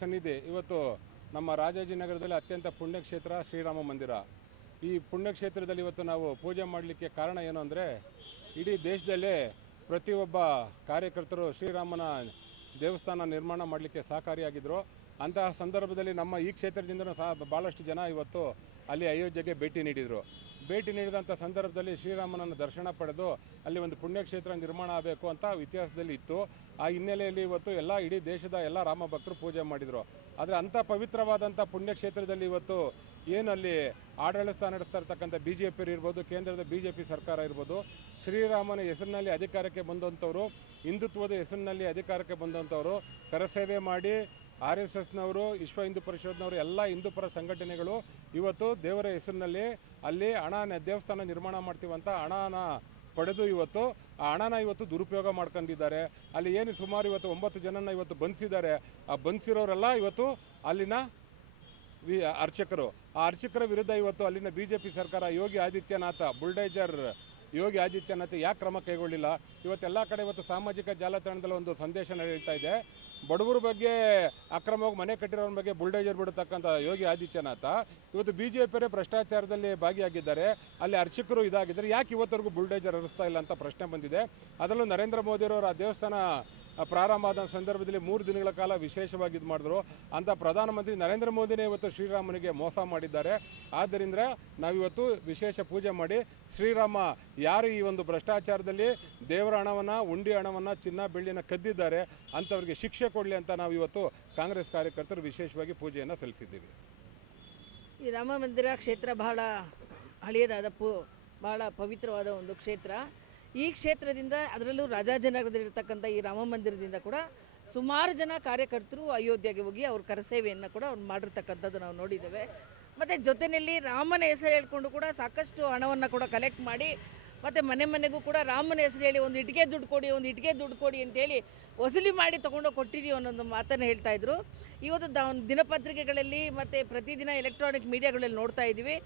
ಸನ್ನಿಧಿ ಇವತ್ತು ನಮ್ಮ ರಾಜಾಜಿನಗರದಲ್ಲಿ ಅತ್ಯಂತ ಪುಣ್ಯಕ್ಷೇತ್ರ ಶ್ರೀರಾಮ ಮಂದಿರ. ಈ ಪುಣ್ಯಕ್ಷೇತ್ರದಲ್ಲಿ ಇವತ್ತು ನಾವು ಪೂಜೆ ಮಾಡಲಿಕ್ಕೆ ಕಾರಣ ಏನು ಅಂದರೆ, ಇಡೀ ದೇಶದಲ್ಲೇ ಪ್ರತಿಯೊಬ್ಬ ಕಾರ್ಯಕರ್ತರು ಶ್ರೀರಾಮನ ದೇವಸ್ಥಾನ ನಿರ್ಮಾಣ ಮಾಡಲಿಕ್ಕೆ ಸಹಕಾರಿಯಾಗಿದ್ದರು. ಅಂತಹ ಸಂದರ್ಭದಲ್ಲಿ ನಮ್ಮ ಈ ಕ್ಷೇತ್ರದಿಂದಲೂ ಸಹ ಭಾಳಷ್ಟು ಜನ ಇವತ್ತು ಅಲ್ಲಿ ಅಯೋಧ್ಯೆಗೆ ಭೇಟಿ ನೀಡಿದರು. ಭೇಟಿ ನೀಡಿದಂಥ ಸಂದರ್ಭದಲ್ಲಿ ಶ್ರೀರಾಮನನ್ನು ದರ್ಶನ ಪಡೆದು ಅಲ್ಲಿ ಒಂದು ಪುಣ್ಯಕ್ಷೇತ್ರ ನಿರ್ಮಾಣ ಆಗಬೇಕು ಅಂತ ಇತಿಹಾಸದಲ್ಲಿ ಇತ್ತು. ಆ ಹಿನ್ನೆಲೆಯಲ್ಲಿ ಇವತ್ತು ಇಡೀ ದೇಶದ ಎಲ್ಲ ರಾಮ ಭಕ್ತರು ಪೂಜೆ ಮಾಡಿದರು. ಆದರೆ ಅಂಥ ಪವಿತ್ರವಾದಂಥ ಪುಣ್ಯಕ್ಷೇತ್ರದಲ್ಲಿ ಇವತ್ತು ಏನು ಅಲ್ಲಿ ಆಡಳಿತ ನಡೆಸ್ತಾ ಇರ್ತಕ್ಕಂಥ BJP ಇರ್ಬೋದು, ಕೇಂದ್ರದ BJP ಸರ್ಕಾರ ಇರ್ಬೋದು, ಶ್ರೀರಾಮನ ಹೆಸರಿನಲ್ಲಿ ಅಧಿಕಾರಕ್ಕೆ ಬಂದಂಥವರು, ಹಿಂದುತ್ವದ ಹೆಸರಿನಲ್ಲಿ ಅಧಿಕಾರಕ್ಕೆ ಬಂದಂಥವರು, ಕರಸೇವೆ ಮಾಡಿ RSSನವರು, ವಿಶ್ವ ಹಿಂದೂ ಪರಿಷತ್ನವರು, ಎಲ್ಲ ಹಿಂದೂಪರ ಸಂಘಟನೆಗಳು ಇವತ್ತು ದೇವರ ಹೆಸರಿನಲ್ಲಿ ಅಲ್ಲಿ ದೇವಸ್ಥಾನ ನಿರ್ಮಾಣ ಮಾಡ್ತೀವಂತ ಹಣನ ಪಡೆದು ಇವತ್ತು ಆ ಹಣನ ಇವತ್ತು ದುರುಪಯೋಗ ಮಾಡ್ಕೊಂಡಿದ್ದಾರೆ. ಅಲ್ಲಿ ಏನು ಸುಮಾರು ಇವತ್ತು 9 ಜನನ ಇವತ್ತು ಬಂಧಿಸಿದ್ದಾರೆ. ಆ ಬಂಧಿಸಿರೋರೆಲ್ಲ ಇವತ್ತು ಅಲ್ಲಿನ ಅರ್ಚಕರು. ಆ ಅರ್ಚಕರ ವಿರುದ್ಧ ಇವತ್ತು ಅಲ್ಲಿನ BJP ಸರ್ಕಾರ ಯೋಗಿ ಆದಿತ್ಯನಾಥ್ ಯಾಕೆ ಕ್ರಮ ಕೈಗೊಳ್ಳಿಲ್ಲ? ಇವತ್ತೆಲ್ಲ ಕಡೆ ಇವತ್ತು ಸಾಮಾಜಿಕ ಜಾಲತಾಣದಲ್ಲಿ ಒಂದು ಸಂದೇಶ ನಡೀತಾ ಇದೆ. ಬಡವರ ಬಗ್ಗೆ ಅಕ್ರಮವಾಗಿ ಮನೆ ಕಟ್ಟಿರೋರ ಬಗ್ಗೆ ಬುಲ್ಡೇಜರ್ ಬಿಡತಕ್ಕಂಥ ಯೋಗಿ ಆದಿತ್ಯನಾಥ ಇವತ್ತು BJP ಭ್ರಷ್ಟಾಚಾರದಲ್ಲಿ ಭಾಗಿಯಾಗಿದ್ದಾರೆ. ಅಲ್ಲಿ ಅರ್ಚಕರು ಇದಾಗಿದ್ದಾರೆ. ಯಾಕೆ ಇವತ್ತರೆಗೂ ಬುಲ್ಡೇಜರ್ ಹರಿಸ್ತಾ ಇಲ್ಲ ಅಂತ ಪ್ರಶ್ನೆ ಬಂದಿದೆ. ಅದರಲ್ಲೂ ನರೇಂದ್ರ ಮೋದಿಯವರು ಆ ದೇವಸ್ಥಾನ ಪ್ರಾರಂಭ ಆದ ಸಂದರ್ಭದಲ್ಲಿ 3 ದಿನಗಳ ಕಾಲ ವಿಶೇಷವಾಗಿ ಇದು ಮಾಡಿದ್ರು. ಅಂತ ಪ್ರಧಾನಮಂತ್ರಿ ನರೇಂದ್ರ ಮೋದಿನೇ ಇವತ್ತು ಶ್ರೀರಾಮನಿಗೆ ಮೋಸ ಮಾಡಿದ್ದಾರೆ. ಆದ್ದರಿಂದ ನಾವಿವತ್ತು ವಿಶೇಷ ಪೂಜೆ ಮಾಡಿ ಶ್ರೀರಾಮ ಯಾರು ಈ ಒಂದು ಭ್ರಷ್ಟಾಚಾರದಲ್ಲಿ ದೇವರ ಹಣವನ್ನು, ಉಂಡಿ ಹಣವನ್ನು, ಚಿನ್ನ ಬೆಳ್ಳಿನ ಕದ್ದಿದ್ದಾರೆ ಅಂಥವ್ರಿಗೆ ಶಿಕ್ಷೆ ಕೊಡಲಿ ಅಂತ ನಾವು ಇವತ್ತು ಕಾಂಗ್ರೆಸ್ ಕಾರ್ಯಕರ್ತರು ವಿಶೇಷವಾಗಿ ಪೂಜೆಯನ್ನು ಸಲ್ಲಿಸಿದ್ದೀವಿ. ಈ ರಾಮ ಮಂದಿರ ಕ್ಷೇತ್ರ ಬಹಳ ಹಳೆಯದಾದ ಬಹಳ ಪವಿತ್ರವಾದ ಒಂದು ಕ್ಷೇತ್ರ. ಈ ಕ್ಷೇತ್ರದಿಂದ, ಅದರಲ್ಲೂ ರಾಜಾಜಿನಗರದಲ್ಲಿರ್ತಕ್ಕಂಥ ಈ ರಾಮ ಮಂದಿರದಿಂದ ಕೂಡ ಸುಮಾರು ಜನ ಕಾರ್ಯಕರ್ತರು ಅಯೋಧ್ಯೆಗೆ ಹೋಗಿ ಅವ್ರ ಕರಸೇವೆಯನ್ನು ಕೂಡ ಅವ್ರು ಮಾಡಿರ್ತಕ್ಕಂಥದ್ದು ನಾವು ನೋಡಿದ್ದೇವೆ. ಮತ್ತು ಜೊತೆಯಲ್ಲಿ ರಾಮನ ಹೆಸರು ಹೇಳ್ಕೊಂಡು ಕೂಡ ಸಾಕಷ್ಟು ಹಣವನ್ನು ಕೂಡ ಕಲೆಕ್ಟ್ ಮಾಡಿ ಮತ್ತು ಮನೆಗೂ ಕೂಡ ರಾಮನ ಹೆಸರು ಹೇಳಿ ಒಂದು ಇಟ್ಟಿಗೆ ದುಡ್ಡು ಕೊಡಿ ಅಂತೇಳಿ ವಸೂಲಿ ಮಾಡಿ ತೊಗೊಂಡೋಗಿ ಕೊಟ್ಟಿದ್ದೀವಿ ಅನ್ನೋದು ಮಾತನ್ನು ಹೇಳ್ತಾಯಿದ್ರು. ಇವತ್ತು ದಿನಪತ್ರಿಕೆಗಳಲ್ಲಿ ಮತ್ತು ಪ್ರತಿದಿನ ಎಲೆಕ್ಟ್ರಾನಿಕ್ ಮೀಡಿಯಾಗಳಲ್ಲಿ ನೋಡ್ತಾ ಇದ್ದೀವಿ,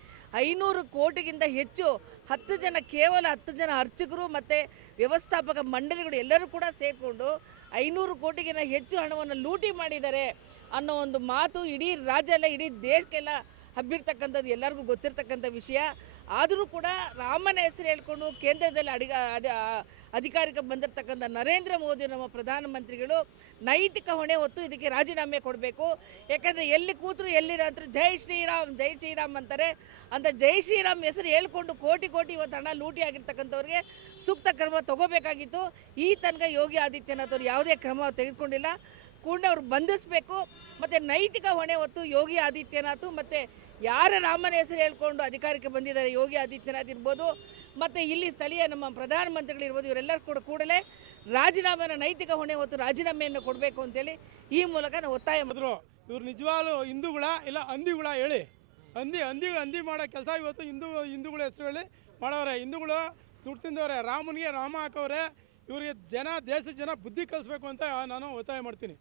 500 ಕೋಟಿಗಿಂತ ಹೆಚ್ಚು ಕೇವಲ 10 ಜನ ಅರ್ಚಕರು ಮತ್ತು ವ್ಯವಸ್ಥಾಪಕ ಮಂಡಳಿಗಳು ಎಲ್ಲರೂ ಕೂಡ ಸೇರಿಕೊಂಡು 500 ಕೋಟಿಗಿಂತ ಹೆಚ್ಚು ಹಣವನ್ನು ಲೂಟಿ ಮಾಡಿದ್ದಾರೆ ಅನ್ನೋ ಒಂದು ಮಾತು ಇಡೀ ರಾಜ್ಯ ಎಲ್ಲ, ಇಡೀ ದೇಶಕ್ಕೆಲ್ಲ ಹಬ್ಬಿರ್ತಕ್ಕಂಥದ್ದು ಎಲ್ಲರಿಗೂ ಗೊತ್ತಿರ್ತಕ್ಕಂಥ ವಿಷಯ. ಆದರೂ ಕೂಡ ರಾಮನ ಹೆಸರು ಹೇಳ್ಕೊಂಡು ಕೇಂದ್ರದಲ್ಲಿ ಅಧಿಕಾರಕ್ಕೆ ಬಂದಿರತಕ್ಕಂಥ ನರೇಂದ್ರ ಮೋದಿ ನಮ್ಮ ಪ್ರಧಾನಮಂತ್ರಿಗಳು ನೈತಿಕ ಹೊಣೆ ಹೊತ್ತು ಇದಕ್ಕೆ ರಾಜೀನಾಮೆ ಕೊಡಬೇಕು. ಯಾಕಂದರೆ ಎಲ್ಲಿ ಕೂತರು ಎಲ್ಲಿರಾತ್ರು ಜೈ ಶ್ರೀರಾಮ್ ಅಂತಾರೆ. ಅಂತ ಜೈ ಶ್ರೀರಾಮ್ ಹೆಸರು ಹೇಳ್ಕೊಂಡು ಕೋಟಿ ಇವತ್ತು ಹಣ ಲೂಟಿ ಆಗಿರ್ತಕ್ಕಂಥವ್ರಿಗೆ ಸೂಕ್ತ ಕ್ರಮ ತಗೋಬೇಕಾಗಿತ್ತು. ಈ ತನಕ ಯೋಗಿ ಆದಿತ್ಯನಾಥ್ ಅವರು ಯಾವುದೇ ಕ್ರಮ ತೆಗೆದುಕೊಂಡಿಲ್ಲ. ಕೂಡ ಅವ್ರು ಬಂಧಿಸಬೇಕು. ಮತ್ತು ನೈತಿಕ ಹೊಣೆ ಹೊತ್ತು ಯೋಗಿ ಆದಿತ್ಯನಾಥ್ ಮತ್ತು ಯಾರ ರಾಮನ ಹೆಸರು ಹೇಳ್ಕೊಂಡು ಅಧಿಕಾರಕ್ಕೆ ಬಂದಿದ್ದಾರೆ, ಯೋಗಿ ಆದಿತ್ಯನಾಥ್ ಇರ್ಬೋದು ಮತ್ತು ಇಲ್ಲಿ ಸ್ಥಳೀಯ ನಮ್ಮ ಪ್ರಧಾನಮಂತ್ರಿಗಳಿರ್ಬೋದು, ಇವರೆಲ್ಲರೂ ಕೂಡಲೇ ನೈತಿಕ ಹೊಣೆ ಹೊತ್ತು ರಾಜೀನಾಮೆಯನ್ನು ಕೊಡಬೇಕು ಅಂತೇಳಿ ಈ ಮೂಲಕ ನಾವು ಒತ್ತಾಯ ಮಾಡಿದ್ರು. ಇವ್ರು ನಿಜವಾಗ್ಲೂ ಹಿಂದೂಗಳ ಇಲ್ಲ ಹಂದಿಗಳ ಹೇಳಿ ಹಂದಿ ಮಾಡೋ ಕೆಲಸ ಇವತ್ತು ಹಿಂದೂಗಳ ಹೆಸರು ಹೇಳಿ ಮಾಡೋರೆ. ಹಿಂದೂಗಳು ದುಡ್ಡು ತಿಂದವ್ರೆ, ರಾಮನಿಗೆ ರಾಮ ಹಾಕವ್ರೆ. ಇವರಿಗೆ ದೇಶದ ಜನ ಬುದ್ಧಿ ಕಲಿಸ್ಬೇಕು ಅಂತ ನಾನು ಒತ್ತಾಯ ಮಾಡ್ತೀನಿ.